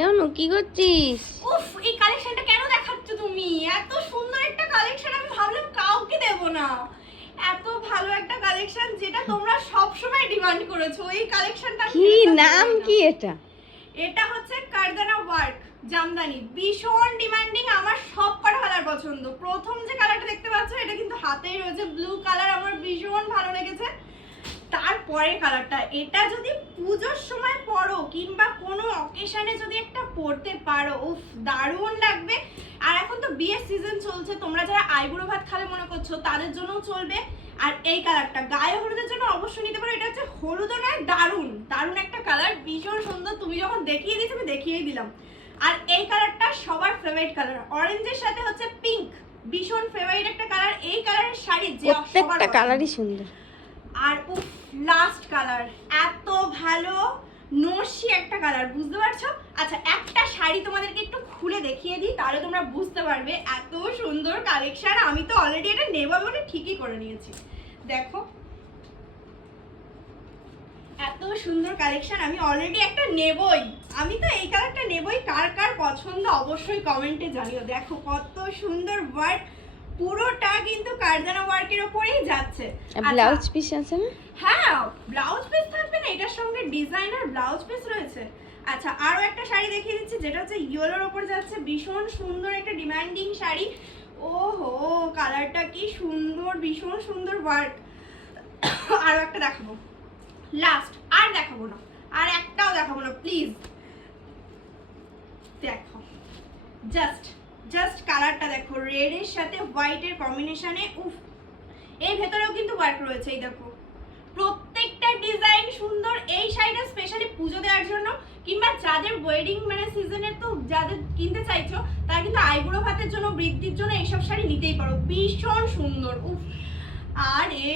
এমন কি করছিস? উফ, এই কালেকশনটা কেন দেখাচ্ছ তুমি? এত সুন্দর একটা কালেকশন, আমি ভাবলাম কাউকে দেব না। এত ভালো একটা কালেকশন যেটা তোমরা সব সময় ডিমান্ড করেছো, এই কালেকশনটা কি নাম কি এটা? এটা হচ্ছে কারদানা ওয়ার্ক জামদানি, ভীষণ ডিমান্ডিং। আমার সব কটা কালার পছন্দ। প্রথম যে কালারটা দেখতে পাচ্ছ এটা কিন্তু হাতেই রয়েছে, ব্লু কালার, আমার ভীষণ ভালো লেগেছে। তারপরে কালারটা, এটা যদি পুজোর সময় পরো কিংবা কোনো অকেশনে যদি একটা পরতে পারো, উফ দারুণ লাগবে। আর এখন তো বিয়ের সিজন চলছে, তোমরা যারা আইবুড়ো ভাত খাবে মনে করছো তাদের জন্যও চলবে। আর এই কালারটা গায়ে হলুদের জন্য অবশ্যই নিতে পারো। এটা হচ্ছে হলুদও নয়, দারুণ দারুণ একটা কালার, ভীষণ সুন্দর। তুমি যখন দেখিয়ে দিয়েছো আমি দেখিয়েই দিলাম। আর এই কালারটা সবার ফেভারিট কালার, অরেঞ্জের সাথে হচ্ছে পিঙ্ক, ভীষণ ফেভারিট একটা কালার। এই কালারের শাড়ি যে প্রত্যেকটা কালারই সুন্দর। আর উফ, লাস্ট কালার এত ভালো, নরসি একটা কালার, বুঝতে পারছো? আচ্ছা, একটা শাড়ি তোমাদেরকে একটু খুলে দেখিয়ে দিই, তাহলে তোমরা বুঝতে পারবে এত সুন্দর কালেকশন। আমি তো অলরেডি এটা নেব বলে ঠিকই করে নিয়েছি। দেখো এত সুন্দর কালেকশন, আমি অলরেডি একটা নেবই। আমি তো এই কালারটা নেবই। কার কার পছন্দ অবশ্যই কমেন্টে জানিও। দেখো কত সুন্দর ওয়ার্ক, পুরোটা কিন্তু কারদানা ওয়ার্কের উপরেই যাচ্ছে। ব্লাউজ পিস আছে না? হ্যাঁ, ব্লাউজ পিস থাকবে না, এটার সঙ্গে ডিজাইনার ব্লাউজ পিস রয়েছে। আচ্ছা, আরো একটা শাড়ি দেখিয়ে দিচ্ছি যেটা হচ্ছে ইয়েলোর উপর যাচ্ছে, ভীষণ সুন্দর একটা ডিমান্ডিং শাড়ি। ওহো, কালারটা কি সুন্দর, ভীষণ সুন্দর ওয়ার্ক। আরো একটা দেখাবো, লাস্ট আর দেখাবো না, আর একটাও দেখাবো না প্লিজ। দেখো জাস্ট কালারটা দেখো, রেড এর সাথে হোয়াইট এর কম্বিনেশনে, উফ। এর ভেতরেও কিন্তু ওয়ার্ক রয়েছে, এই দেখো প্রত্যেকটা ডিজাইন সুন্দর। এই শাড়িটা স্পেশালি পুজো দেওয়ার জন্য কিংবা যাদের ওয়েডিং মানে সিজনের তো যাদের কিনতে চাইছো তারা কিন্তু আইবুড়ো ভাতের জন্য, বৃদ্ধির জন্য এইসব শাড়ি নিতেই পারো, ভীষণ সুন্দর। উফ, আরে